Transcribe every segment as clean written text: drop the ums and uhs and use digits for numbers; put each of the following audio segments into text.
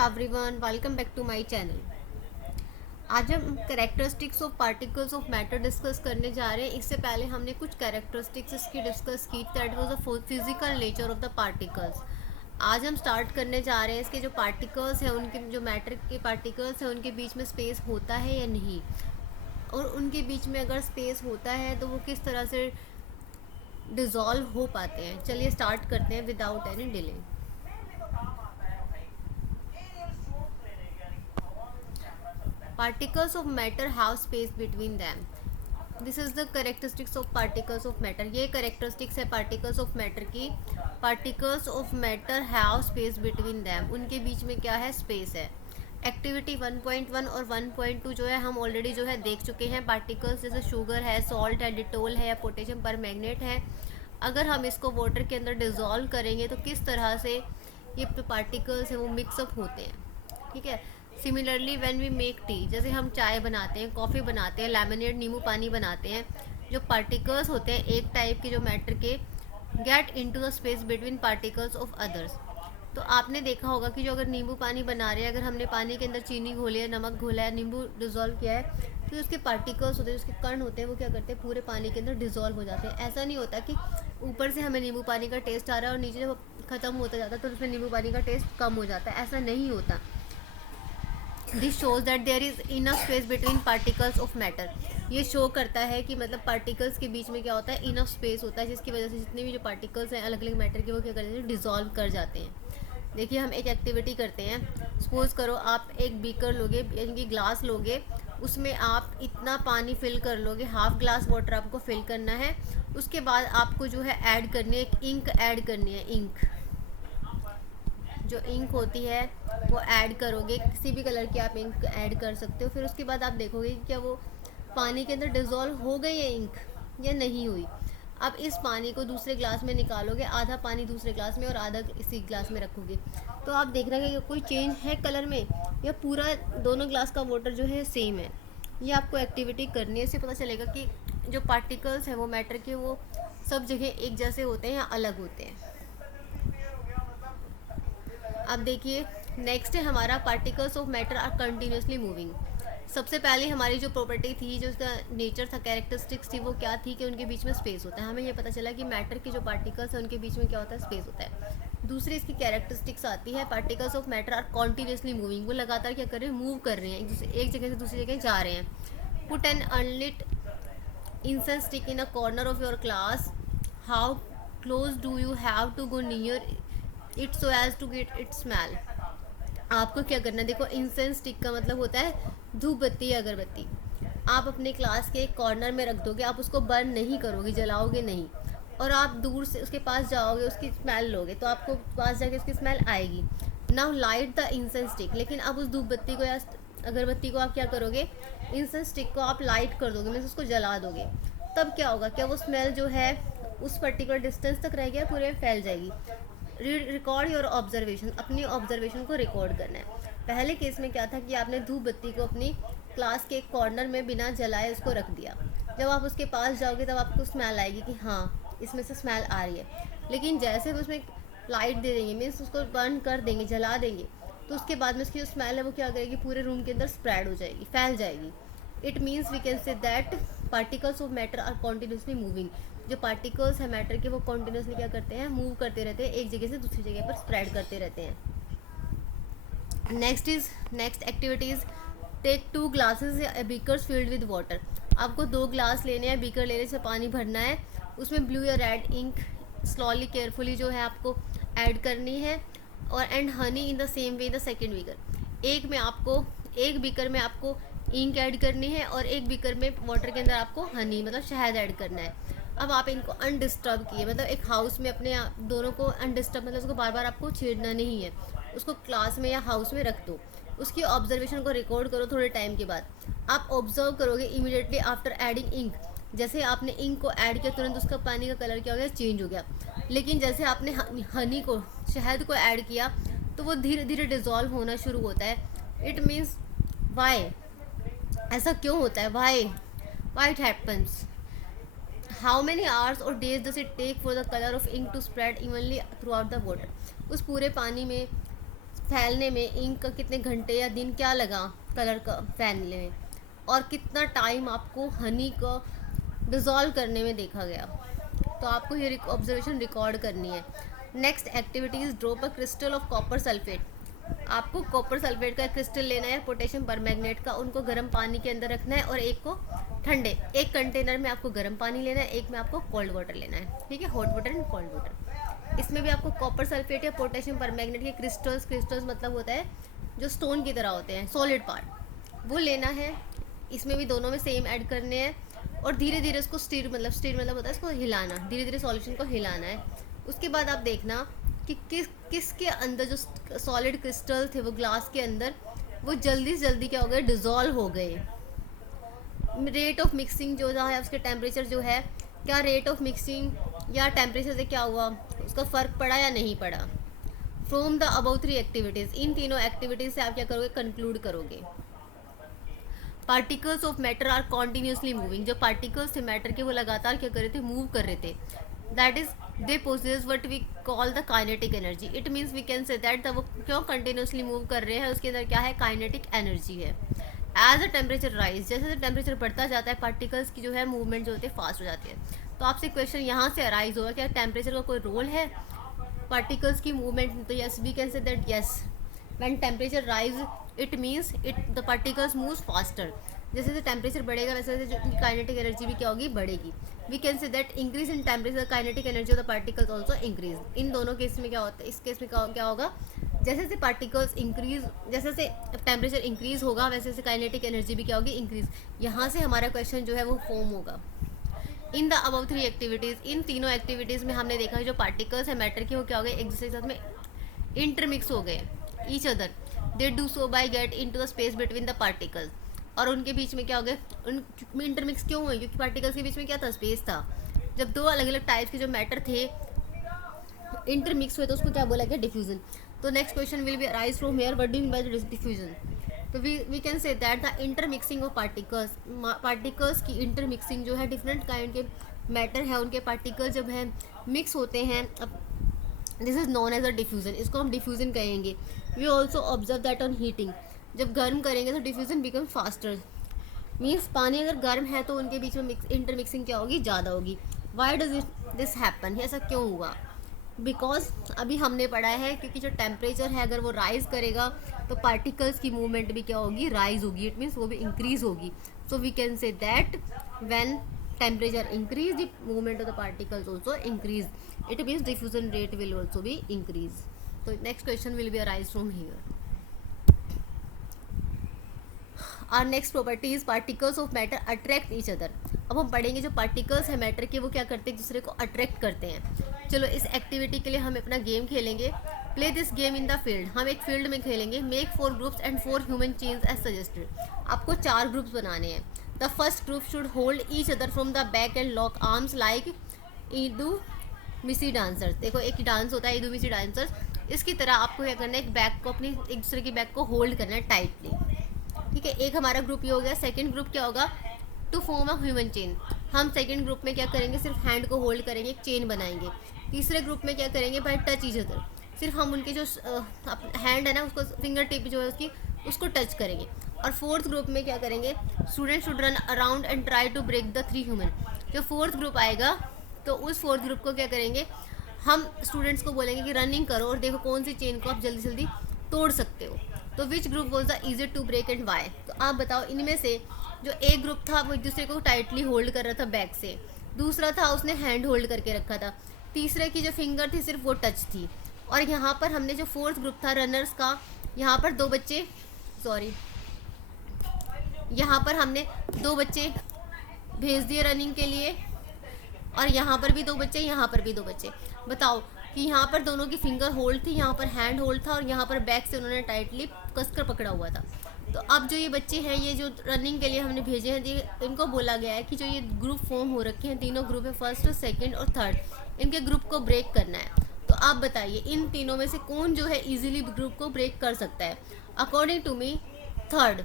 Everyone, welcome back to my channel. आज हम characteristics of particles of matter discuss करने जा रहे हैं। इससे पहले हमने कुछ कैरेक्टरिस्टिक्स इसकी डिस्कस की, that was the physical nature of the particles. आज हम स्टार्ट करने जा रहे हैं इसके जो पार्टिकल्स हैं, उनके जो मैटर के पार्टिकल्स हैं उनके बीच में स्पेस होता है या नहीं, और उनके बीच में अगर स्पेस होता है तो वो किस तरह से डिज़ोल्व हो पाते हैं। चलिए स्टार्ट करते हैं without any delay. Particles of matter have space between them. This is the characteristics of particles of matter. ये characteristics है particles of matter की। Particles of matter have space between them. उनके बीच में क्या है? space है। एक्टिविटी 1.1 और 1.2 जो है हम ऑलरेडी जो है देख चुके हैं। पार्टिकल्स जैसे शुगर है, सॉल्ट है, डिटोल है या पोटेशियम परमैंगनेट है, अगर हम इसको वाटर के अंदर डिज़ोल्व करेंगे तो किस तरह से ये पार्टिकल्स हैं वो मिक्सअप होते हैं। ठीक है। Similarly when we make tea, जैसे हम चाय बनाते हैं, कॉफ़ी बनाते हैं, लेमनेड नींबू पानी बनाते हैं, जो पार्टिकल्स होते हैं एक टाइप के जो मैटर के get into the space between particles of others. तो आपने देखा होगा कि जो अगर नींबू पानी बना रहे हैं, अगर हमने पानी के अंदर चीनी घोली है, नमक घोला है, नींबू डिज़ोल्व किया है, तो उसके पार्टिकल्स होते हैं, उसके कण होते हैं, वो क्या करते हैं? पूरे पानी के अंदर डिज़ोल्व हो जाते हैं। ऐसा नहीं होता कि ऊपर से हमें नींबू पानी का टेस्ट आ रहा है और नीचे जब ख़त्म होता जाता है तो उसमें नींबू पानी का टेस्ट कम हो जाता है। ऐसा नहीं होता। This shows that there is enough space between particles of matter. ये शो करता है कि मतलब पार्टिकल्स के बीच में क्या होता है? इनफ स्पेस होता है, जिसकी वजह से जितने भी जो पार्टिकल्स हैं अलग अलग मैटर के, वो क्या करते हैं? डिज़ोल्व कर जाते हैं। देखिए हम एक एक्टिविटी करते हैं। सपोज करो आप एक बीकर लोगे, यानी कि ग्लास लोगे, उसमें आप इतना पानी फिल कर लोगे, हाफ ग्लास वाटर आपको फिल करना है। उसके बाद आपको जो है ऐड करनी है, एक इंक ऐड करनी है। इंक, जो इंक होती है वो ऐड करोगे, किसी भी कलर की आप इंक ऐड कर सकते हो। फिर उसके बाद आप देखोगे कि क्या वो पानी के अंदर डिज़ोल्व हो गई है इंक या नहीं हुई। अब इस पानी को दूसरे ग्लास में निकालोगे, आधा पानी दूसरे ग्लास में और आधा इसी ग्लास में रखोगे, तो आप देख रहे हैं कि कोई चेंज है कलर में या पूरा दोनों ग्लास का वाटर जो है सेम है। ये आपको एक्टिविटी करनी है, इससे पता चलेगा कि जो पार्टिकल्स हैं वो मैटर के, वो सब जगह एक जैसे होते हैं या अलग होते हैं। अब देखिए नेक्स्ट है हमारा particles of matter are continuously moving. सबसे पहले हमारी जो प्रॉपर्टी थी, जो उसका नेचर था, कैरेक्टरिस्टिक्स थी, वो क्या थी? कि उनके बीच में स्पेस होता है। हमें ये पता चला कि मैटर के जो पार्टिकल्स हैं उनके बीच में क्या होता है? स्पेस होता है। दूसरी इसकी कैरेक्टरिस्टिक्स आती है, particles of matter are continuously moving. वो लगातार क्या कर रहे हैं? मूव कर रहे हैं, एक जगह से दूसरी जगह जा रहे हैं। Put an unlit incense stick in a corner of your class, how close do you have to go near it so as to get it smell. आपको क्या करना है? देखो इंसेंस स्टिक का मतलब होता है धूप बत्ती या अगरबत्ती। आप अपने क्लास के एक कॉर्नर में रख दोगे, आप उसको बर्न नहीं करोगे, जलाओगे नहीं, और आप दूर से उसके पास जाओगे, उसकी स्मेल लोगे, तो आपको पास जाके उसकी स्मेल आएगी। Now light the incense stick. लेकिन अब उस धूप बत्ती को या अगरबत्ती को आप क्या करोगे? इंसेंस स्टिक को आप लाइट कर दोगे, मीन्स उसको जला दोगे। तब क्या होगा? क्या वो स्मेल जो है उस पर्टिकुलर डिस्टेंस तक रहेगी या पूरे में फैल जाएगी? Record your observation. अपनी ऑब्जर्वेशन को रिकॉर्ड करना है। पहले केस में क्या था कि आपने धूप बत्ती को अपनी क्लास के एक कॉर्नर में बिना जलाए उसको रख दिया। जब आप उसके पास जाओगे तब आपको स्मेल आएगी कि हाँ इसमें से स्मेल आ रही है। लेकिन जैसे हम उसमें लाइट दे देंगे, मीन्स उसको बर्न कर देंगे, जला देंगे, तो उसके बाद में उसकी जो स्मेल है वो क्या करेगी? पूरे रूम के अंदर स्प्रेड हो जाएगी, फैल जाएगी। It means we can say that particles of matter are continuously moving. जो पार्टिकल्स है मैटर के, वो कॉन्टीन्यूसली क्या करते हैं? मूव करते रहते हैं, एक जगह से दूसरी जगह पर स्प्रेड करते रहते हैं। नेक्स्ट एक्टिविटीज़, टेक 2 ग्लासेस या बीकर्स फिल्ड विद वाटर। आपको 2 ग्लास लेने हैं, बीकर लेने से पानी भरना है, उसमें ब्लू या रेड इंक स्लोली केयरफुली जो है आपको ऐड करनी है, और and honey in the same way the second beaker. एक बीकर में आपको इंक ऐड करनी है और एक बीकर में वाटर के अंदर आपको हनी मतलब शहद ऐड करना है। अब आप इनको अनडिस्टर्ब किए, मतलब एक हाउस में अपने दोनों को अनडिस्टर्ब, मतलब उसको बार बार आपको छेड़ना नहीं है, उसको क्लास में या हाउस में रख दो। उसकी ऑब्जर्वेशन को रिकॉर्ड करो। थोड़े टाइम के बाद आप ऑब्जर्व करोगे इमीडिएटली आफ्टर एडिंग इंक। जैसे आपने इंक को ऐड किया तुरंत उसका पानी का कलर क्या हो गया? चेंज हो गया। लेकिन जैसे आपने हनी को, शहद को ऐड किया, तो वो धीरे धीरे डिज़ोल्व होना शुरू होता है। इट मीन्स वाई, ऐसा क्यों होता है? Why it happens? How many hours or days does it take for the colour of ink to spread evenly throughout the water. उस पूरे पानी में फैलने में इंक का कितने घंटे या दिन क्या लगा कलर का फैलने में, और कितना टाइम आपको हनी को डिज़ोल्व करने में देखा गया। तो आपको ये ऑब्जर्वेशन रिकॉर्ड करनी है। Next activity is drop a crystal of copper sulphate. आपको कॉपर सल्फेट का क्रिस्टल लेना है, पोटेशियम परमैंगनेट का, उनको गर्म पानी के अंदर रखना है और एक को ठंडे, एक कंटेनर में आपको गर्म पानी लेना है, एक में आपको कोल्ड वाटर लेना है, ठीक है, hot water and cold water. इसमें भी आपको कॉपर सल्फेट या पोटेशियम परमैंगनेट के क्रिस्टल्स मतलब होता है जो स्टोन की तरह होते हैं, सॉलिड पार्ट, वो लेना है। इसमें भी दोनों में सेम ऐड करने हैं और धीरे धीरे उसको स्टीर मतलब होता है इसको हिलाना, धीरे धीरे सॉल्यूशन को हिलाना है। उसके बाद आप देखना कि किसके अंदर जो सॉलिड क्रिस्टल थे वो ग्लास के अंदर, वो जल्दी से जल्दी क्या हो गए, डिज़ोल्व हो गए। रेट ऑफ मिक्सिंग जो है उसके टेम्परेचर जो है, क्या रेट ऑफ मिक्सिंग या टेम्परेचर से क्या हुआ, उसका फ़र्क पड़ा या नहीं पड़ा। फ्रॉम द अबव 3 एक्टिविटीज़, इन तीनों एक्टिविटीज़ से आप क्या करोगे, कंक्लूड करोगे। Particles of matter are continuously moving. जो पार्टिकल्स थे मैटर के वो लगातार क्या कर रहे थे, मूव कर रहे थे। That is they possess what we call the kinetic energy. It means we can say that वो क्यों कंटिन्यूसली मूव कर रहे हैं, उसके अंदर क्या है, काइनेटिक एनर्जी है। एज अ टेम्परेचर राइज, जैसे जैसे टेम्परेचर बढ़ता जाता है पार्टिकल्स की जो है मूवमेंट जो होती है फास्ट हो जाती है। तो आपसे क्वेश्चन यहाँ से अराइज होगा, क्या टेम्परेचर का कोई रोल है पार्टिकल्स की मूवमेंट। तो yes we can say that yes, when temperature rise it means the particles move faster. जैसे जैसे टेम्परेचर बढ़ेगा वैसे वैसे जो काइनेटिक एनर्जी भी क्या होगी, बढ़ेगी। We can say that increase in temperature kinetic energy of the particles also increase. इन दोनों केस में क्या होता है, इस केस में क्या होगा, जैसे जैसे पार्टिकल्स इंक्रीज, जैसे जैसे टेम्परेचर इंक्रीज होगा वैसे वैसे काइनेटिक एनर्जी भी क्या होगी, इंक्रीज। यहाँ से हमारा क्वेश्चन जो है वो फॉर्म होगा। इन द अबव 3 एक्टिविटीज़, इन तीनों एक्टिविटीज़ में हमने देखा है जो पार्टिकल्स है मैटर के वो क्या हो गए, एक दूसरे के साथ में इंटरमिक्स हो गए, each other they do so by get into the space between the particles. और उनके बीच में क्या हो गए, उन इंटरमिक्स क्यों हुए, क्योंकि पार्टिकल्स के बीच में क्या था, स्पेस था। जब दो अलग अलग टाइप्स के जो मैटर थे इंटरमिक्स हुए तो उसको क्या बोला गया, डिफ्यूजन। तो next question will be arise from here, what do you mean by diffusion. तो we can say that the intermixing of particles की इंटरमिक्सिंग जो है, डिफरेंट काइंड के मैटर है उनके पार्टिकल्स जब है मिक्स होते हैं, this is known as a diffusion, इसको हम डिफ्यूजन कहेंगे। We also observe that on heating, जब गर्म करेंगे तो डिफ्यूजन बिकम फास्टर, मीन्स पानी अगर गर्म है तो उनके बीच में इंटरमिक्सिंग क्या होगी, ज़्यादा होगी। Why does it this happen, ऐसा क्यों हुआ, बिकॉज अभी हमने पढ़ा है क्योंकि जो टेम्परेचर है अगर वो राइज करेगा तो पार्टिकल्स की मूवमेंट भी क्या होगी, राइज होगी, इट मीन्स वो भी इंक्रीज होगी। So we can say that when temperature increase the movement of the particles also increase, it means diffusion rate will also भी इंक्रीज। तो next question will be arise from here. Our next property is particles of matter attract each other. अब हम पढ़ेंगे जो particles है matter के वो क्या करते हैं, एक दूसरे को अट्रैक्ट करते हैं। चलो इस एक्टिविटी के लिए हम अपना गेम खेलेंगे। Play this game in the field, हम एक फील्ड में खेलेंगे। Make 4 groups and 4 human chains as suggested. आपको 4 ग्रुप्स बनाने हैं। The first group should hold each other from the back and lock arms like Idu Mishmi dancers. देखो एक डांस होता है ईदू मिसी डांसर्स, इसकी तरह आपको क्या करना है, एक बैक को अपनी एक दूसरे की बैक को होल्ड करना है टाइटली, ठीक है। एक हमारा ग्रुप ये हो गया। सेकंड ग्रुप क्या होगा, to form a human chain. हम सेकंड ग्रुप में क्या करेंगे, सिर्फ हैंड को होल्ड करेंगे, एक चेन बनाएंगे। तीसरे ग्रुप में क्या करेंगे, बाय टच ईच अदर, सिर्फ हम उनके जो हैंड है ना उसको, फिंगर टिप जो है उसकी, उसको टच करेंगे। और फोर्थ ग्रुप में क्या करेंगे, student should run around and try to break the 3 human. जो फोर्थ ग्रुप आएगा तो उस फोर्थ ग्रुप को क्या करेंगे, हम स्टूडेंट्स को बोलेंगे कि रनिंग करो और देखो कौन सी चेन को आप जल्दी जल्दी तोड़ सकते हो। तो which group was the easy to break and why. तो आप बताओ इनमें से जो एक ग्रुप था वो एक दूसरे को टाइटली होल्ड कर रहा था बैक से, दूसरा था उसने हैंड होल्ड करके रखा था, तीसरे की जो फिंगर थी सिर्फ वो टच थी। और यहाँ पर हमने जो फोर्थ ग्रुप था रनर्स का, यहाँ पर 2 बच्चे, सॉरी यहाँ पर हमने 2 बच्चे भेज दिए रनिंग के लिए, और यहाँ पर भी 2 बच्चे, यहाँ पर भी 2 बच्चे। बताओ कि यहाँ पर दोनों की फिंगर होल्ड थी, यहाँ पर हैंड होल्ड था, और यहाँ पर बैक से उन्होंने टाइटली कसकर पकड़ा हुआ था। तो अब जो ये बच्चे हैं, ये जो रनिंग के लिए हमने भेजे हैं, इनको बोला गया है कि जो ये ग्रुप फॉर्म हो रखे हैं, तीनों ग्रुप है, फर्स्ट, सेकंड और थर्ड, इनके ग्रुप को ब्रेक करना है। तो आप बताइए इन तीनों में से कौन जो है इजीली ग्रुप को ब्रेक कर सकता है। अकॉर्डिंग टू मी थर्ड,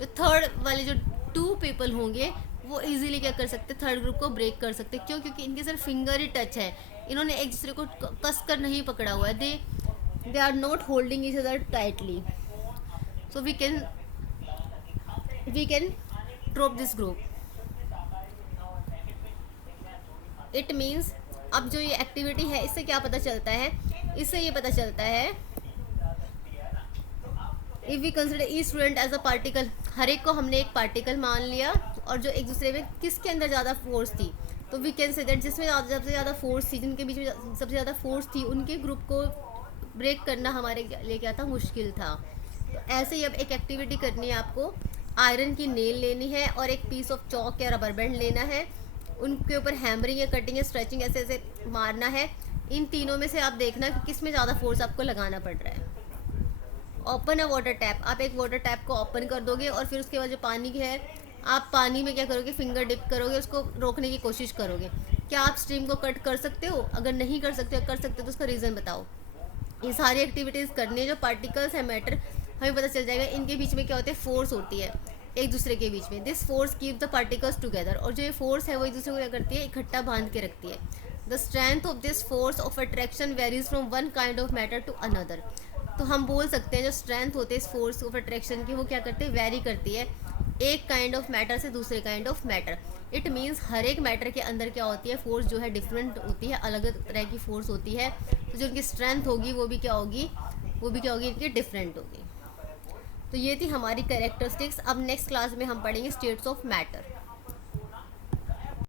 जो थर्ड वाले जो 2 पीपल होंगे वो इजीली क्या कर सकते, थर्ड ग्रुप को ब्रेक कर सकते। क्यों, क्योंकि इनके सिर्फ फिंगर ही टच है, इन्होंने एक दूसरे को कस कर नहीं पकड़ा हुआ है। दे they are not holding each other tightly, so we can drop this group. It means अब जो ये एक्टिविटी है इससे क्या पता चलता है, इससे ये पता चलता है if we consider each student as a particle, हर एक को हमने एक पार्टिकल मान लिया, और जो एक दूसरे में किसके अंदर ज़्यादा फोर्स थी, तो वी कैन से दैट जिसमें सबसे ज़्यादा फोर्स थी, जिनके बीच में सबसे ज़्यादा फोर्स थी, उनके ग्रुप को ब्रेक करना हमारे लिए क्या था, मुश्किल था। तो ऐसे ही अब एक एक्टिविटी करनी है आपको, आयरन की नेल लेनी है और एक पीस ऑफ चौक या रबर बैंड लेना है, उनके ऊपर हैमरिंग या कटिंग या स्ट्रेचिंग ऐसे ऐसे मारना है। इन तीनों में से आप देखना कि किस में ज़्यादा फोर्स आपको लगाना पड़ रहा है। ओपन अ वाटर टैप, आप एक वाटर टैप को ओपन कर दोगे और फिर उसके बाद जो पानी है, आप पानी में क्या करोगे, फिंगर डिप करोगे, उसको रोकने की कोशिश करोगे। क्या आप स्ट्रीम को कट कर सकते हो? अगर नहीं कर सकते हो, कर सकते हो तो उसका रीज़न बताओ। ये सारी एक्टिविटीज़ करनी है। जो पार्टिकल्स है मैटर, हमें पता चल जाएगा इनके बीच में क्या होती है, फोर्स होती है एक दूसरे के बीच में। This force keep the particles together, और जो ये फोर्स है वो एक दूसरे को क्या करती है, इकट्ठा बांध के रखती है। The strength of this force of attraction varies from one kind of matter to another. तो हम बोल सकते हैं जो स्ट्रेंथ होती है इस फोर्स ऑफ अट्रैक्शन की, वो क्या करती है, वेरी करती है एक काइंड ऑफ मैटर से दूसरे kind of matter. It means हर एक मैटर के अंदर क्या होती है, फोर्स जो है डिफरेंट होती है, अलग अलग तरह की फोर्स होती है। तो जो उनकी स्ट्रेंथ होगी वो भी क्या होगी, इनकी डिफरेंट होगी। तो ये थी हमारी कैरेक्टरिस्टिक्स। अब नेक्स्ट क्लास में हम पढ़ेंगे स्टेट्स ऑफ मैटर।